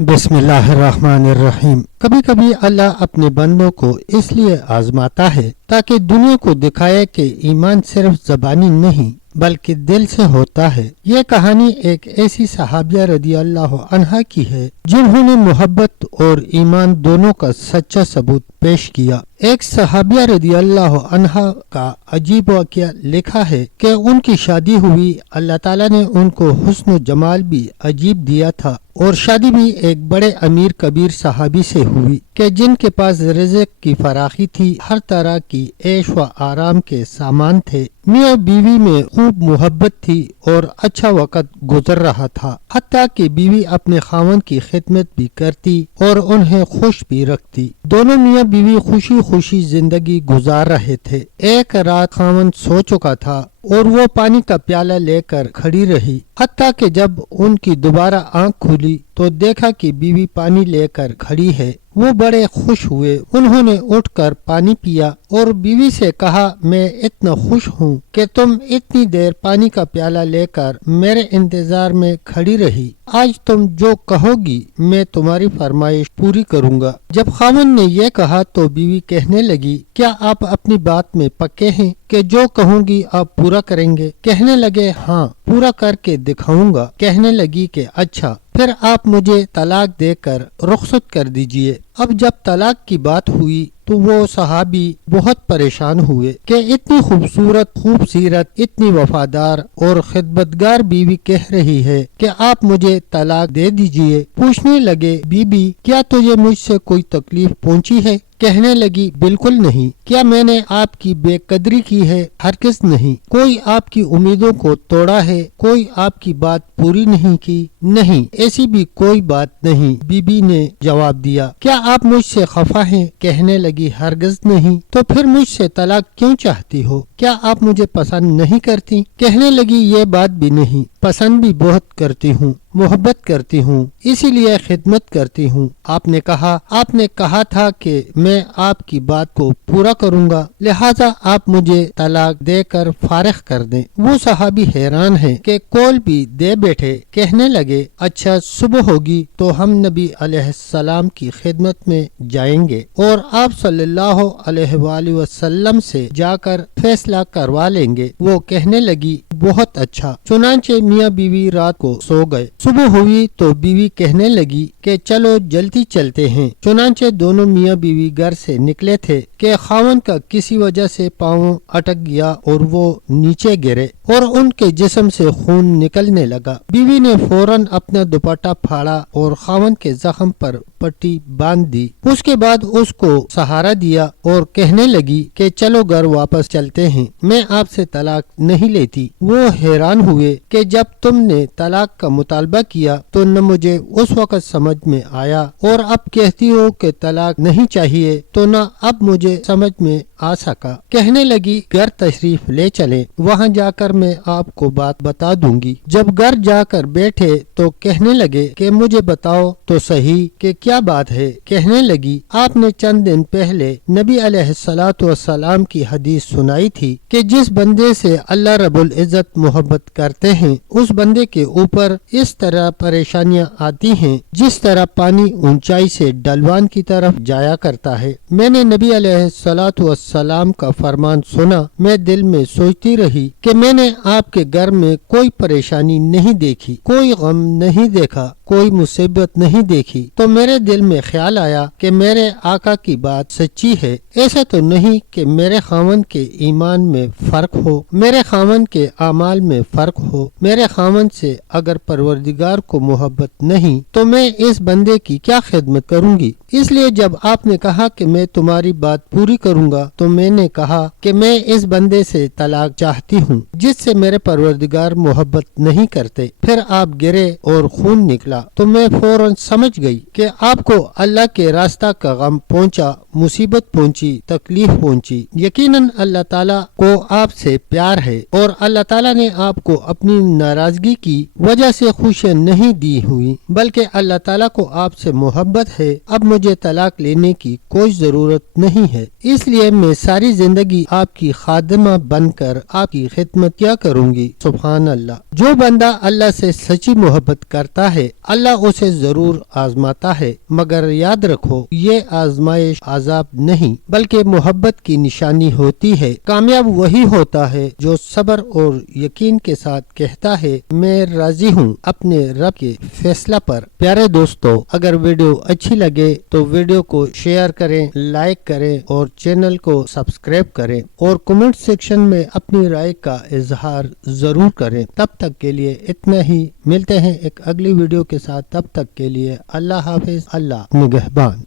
बिस्मिल्लाहिर्रहमानिर्रहीम। कभी कभी अल्लाह अपने बंदों को इसलिए आजमाता है ताकि दुनिया को दिखाए कि ईमान सिर्फ जबानी नहीं बल्कि दिल से होता है। ये कहानी एक ऐसी सहाबिया रदी अल्लाह अन्हा की है जिन्होंने मोहब्बत और ईमान दोनों का सच्चा सबूत पेश किया। एक सहाबिया रदी अल्लाह अन्हा का अजीब वाक़या लिखा है कि उनकी शादी हुई, अल्लाह ताला ने उनको हुस्न जमाल भी अजीब दिया था और शादी भी एक बड़े अमीर कबीर सहाबी से हुई कि जिनके पास रिज़्क़ की फराखी थी, हर तरह की ऐश व आराम के सामान थे। मियाँ बीवी में खूब मोहब्बत थी और अच्छा वक़्त गुजर रहा था, हत्ता कि बीवी अपने खावन की खिदमत भी करती और उन्हें खुश भी रखती। दोनों मियाँ बीवी खुशी खुशी जिंदगी गुजार रहे थे। एक रात खावन सो चुका था और वो पानी का प्याला लेकर खड़ी रही, हत्ता कि जब उनकी दोबारा आंख खुली तो देखा कि बीवी पानी लेकर खड़ी है। वो बड़े खुश हुए। उन्होंने उठकर पानी पिया और बीवी से कहा, मैं इतना खुश हूँ कि तुम इतनी देर पानी का प्याला लेकर मेरे इंतजार में खड़ी रही। आज तुम जो कहोगी मैं तुम्हारी फरमाइश पूरी करूँगा। जब खावन ने ये कहा तो बीवी कहने लगी, क्या आप अपनी बात में पक्के हैं कि जो कहूँगी आप पूरा करेंगे? कहने लगे, हाँ, पूरा करके दिखाऊंगा। कहने लगी कि अच्छा, फिर आप मुझे तलाक देकर रुखसत कर दीजिए। अब जब तलाक की बात हुई तो वो सहाबी बहुत परेशान हुए कि इतनी खूबसूरत, खूब सीरत, इतनी वफादार और खिदमतगार बीवी कह रही है कि आप मुझे तलाक दे दीजिए। पूछने लगे, बीबी, क्या तुझे मुझसे कोई तकलीफ पहुंची है? कहने लगी, बिल्कुल नहीं। क्या मैंने आपकी बेकदरी की है? हरगिज़ नहीं। कोई आपकी उम्मीदों को तोड़ा है? कोई आपकी बात पूरी नहीं की? नहीं, ऐसी भी कोई बात नहीं। बीबी ने जवाब दिया, क्या आप मुझसे खफा हैं? कहने लगी, हरगिज़ नहीं। तो फिर मुझसे तलाक क्यों चाहती हो? क्या आप मुझे पसंद नहीं करती? कहने लगी, ये बात भी नहीं, पसंद भी बहुत करती हूँ, मोहब्बत करती हूँ, इसीलिए खिदमत करती हूँ। आपने कहा था कि मैं आपकी बात को पूरा करूँगा, लिहाजा आप मुझे तलाक देकर फारिग कर दें। वो सहाबी हैरान है कि कौल भी दे बैठे। कहने लगे, अच्छा, सुबह होगी तो हम नबी अलैहिस्सलाम की खिदमत में जाएंगे और आप सल्लल्लाहु अलैहि वसल्लम से जाकर फैसला करवा लेंगे। वो कहने लगी, बहुत अच्छा। चुनांचे मियाँ बीवी रात को सो गए। सुबह हुई तो बीवी कहने लगी कि चलो जल्दी चलते हैं। चुनांचे दोनों मियाँ बीवी घर से निकले थे कि खावन का किसी वजह से पाँव अटक गया और वो नीचे गिरे और उनके जिस्म से खून निकलने लगा। बीवी ने फौरन अपना दुपट्टा फाड़ा और खावन के जख्म पर पट्टी बांध दी। उसके बाद उसको सहारा दिया और कहने लगी कि चलो घर वापस चलते हैं, मैं आपसे तलाक नहीं लेती। वो हैरान हुए कि जब तुमने तलाक का मुतालबा किया तो न मुझे उस वक्त समझ में आया और अब कहती हो कि तलाक नहीं चाहिए तो न अब मुझे समझ में आ सका। कहने लगी, घर तशरीफ ले चले, वहाँ जाकर मैं आपको बात बता दूंगी। जब घर जाकर बैठे तो कहने लगे कि मुझे बताओ तो सही कि क्या बात है? कहने लगी, आपने चंद दिन पहले नबी अलैहिस्सलातु वस्सलाम की हदीस सुनाई थी कि जिस बंदे से अल्लाह रब्बुल इज्जत मोहब्बत करते हैं उस बंदे के ऊपर इस तरह परेशानियां आती हैं जिस तरह पानी ऊंचाई से ढलवान की तरफ जाया करता है। मैंने नबी अलैहिस्सलातु वस्सलाम का फरमान सुना। मैं दिल में सोचती रही कि मैंने आपके घर में कोई परेशानी नहीं देखी, कोई गम नहीं देखा, कोई मुसीबत नहीं देखी। तो मेरे दिल में ख्याल आया कि मेरे आका की बात सच्ची है। ऐसा तो नहीं कि मेरे खावन के ईमान में फर्क हो, मेरे खावन के अमाल में फर्क हो। मेरे खावन से अगर परवरदिगार को मोहब्बत नहीं तो मैं इस बंदे की क्या खिदमत करूंगी? इसलिए जब आपने कहा कि मैं तुम्हारी बात पूरी करूंगा तो मैंने कहा कि मैं इस बंदे से तलाक चाहती हूँ जिससे मेरे परवरदिगार मोहब्बत नहीं करते। फिर आप गिरे और खून निकला तो मैं फौरन समझ गई कि आपको अल्लाह के रास्ता का गम पहुंचा, मुसीबत पहुंची, तकलीफ पहुंची। यकीनन अल्लाह ताला को आपसे प्यार है और अल्लाह ताला ने आपको अपनी नाराजगी की वजह से खुशियाँ नहीं दी हुई बल्कि अल्लाह ताला को आपसे मोहब्बत है। अब मुझे मुझे तलाक लेने की कोई जरूरत नहीं है, इसलिए मैं सारी जिंदगी आपकी खादिमा बनकर आपकी खिदमत क्या करूंगी। सुभान अल्लाह। जो बंदा अल्लाह से सच्ची मोहब्बत करता है अल्लाह उसे जरूर आजमाता है, मगर याद रखो ये आजमाइश आजाब नहीं बल्कि मोहब्बत की निशानी होती है। कामयाब वही होता है जो सब्र और यकीन के साथ कहता है मैं राजी हूँ अपने रब के फैसला पर। प्यारे दोस्तों, अगर वीडियो अच्छी लगे तो वीडियो को शेयर करें, लाइक करें और चैनल को सब्सक्राइब करें और कमेंट सेक्शन में अपनी राय का इजहार जरूर करें। तब तक के लिए इतना ही, मिलते हैं एक अगली वीडियो के साथ। तब तक के लिए अल्लाह हाफिज, अल्लाह निगहबान।